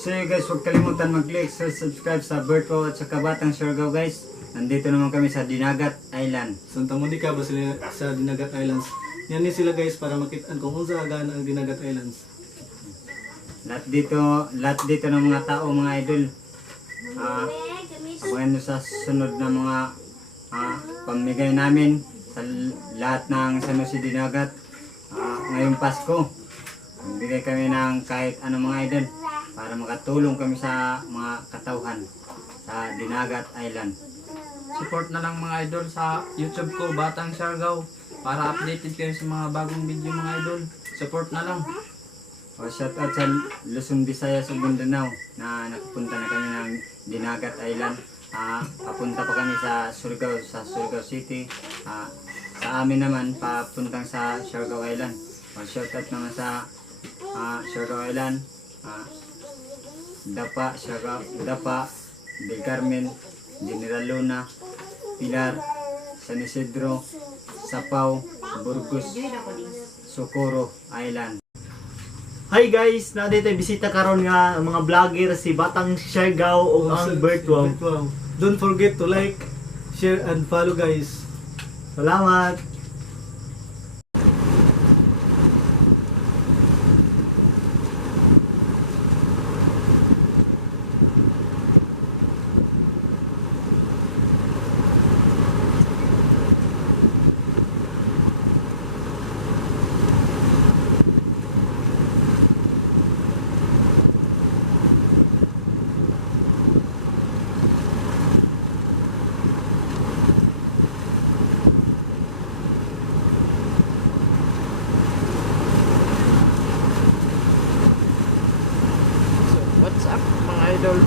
So guys, huwag kalimutan mag-click sa subscribe sa Bertwo at sa Kabatang Siargao guys. Nandito naman kami sa Dinagat Island. Santa Monica ba sila sa Dinagat Islands? Yan ni sila guys para makita kung unsa agana ang Dinagat Islands. Lahat dito ng mga tao, mga idol. Abangan nyo sa sunod na mga pamigay namin sa lahat ng San Jose Dinagat. Ngayong Pasko, magbigay kami ng kahit ano mga idol para makatulong kami sa mga katauhan sa Dinagat Island. Support na lang mga idol sa YouTube ko, Batang Siargao, para updated kayo sa mga bagong video mga idol. Support na lang. Shout out sa Luzon, Visayas ug Mindanao na nakapunta na kami ng Dinagat Island. Papunta pa kami sa Surigao City. Sa amin naman papuntang sa Siargao Island. Shout out naman sa Siargao Island. Dapa, Del Carmen, General Luna, Pilar, San Isidro, Sapau, Burgos, Socorro Island. Hi guys, na dito bisita karon nga ang mga vlogger si Batang Siargao ug ang Bertwo. Don't forget to like, share, and follow guys. Salamat. What's up mga idol?